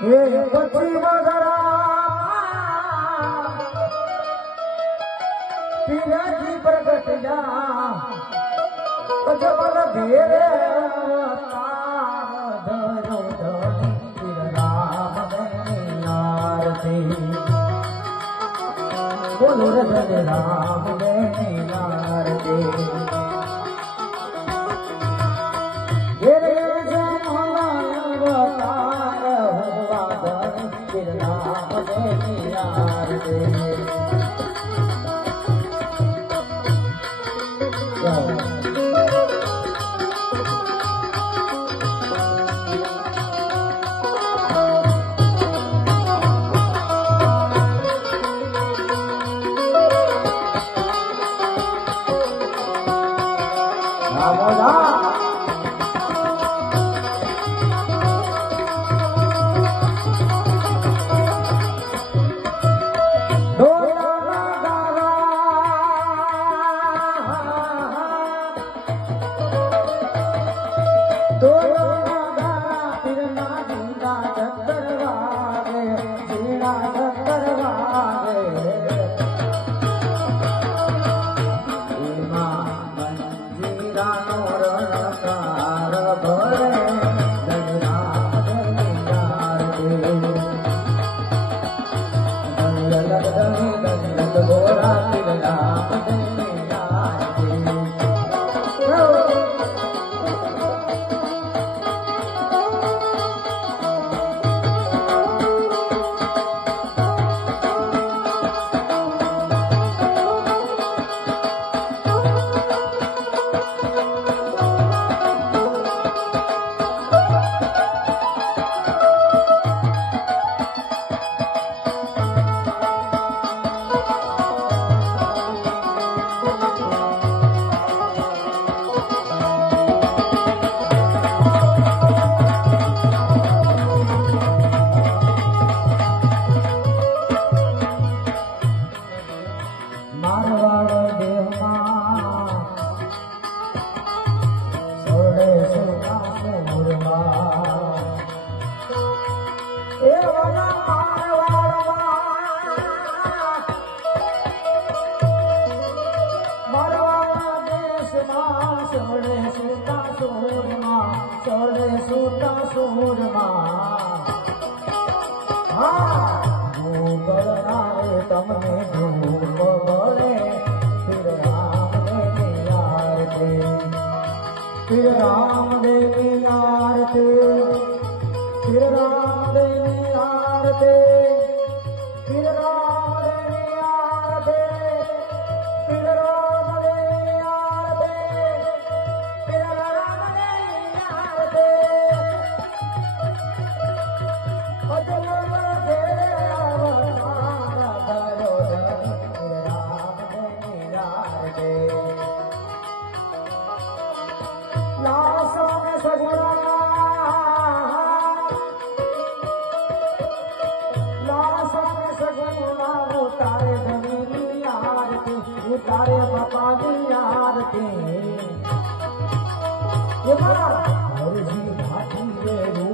ये पश्चिम जरा पिराजी प्रगट जा जबल घेरे तार धरो धनी राम आरती बोलो रजन राम आरती राम देवी आरती श्री राम देवी आरती श्री राम देवी आरती श्री राम देवी आरती श्री राम देवी आरती अजल तेरे अवतार धरो श्री राम देवी आरती लाशों में सगुना उतारे धनी की आरती उतारे बाबा की आरती ये हर जी भाटी रे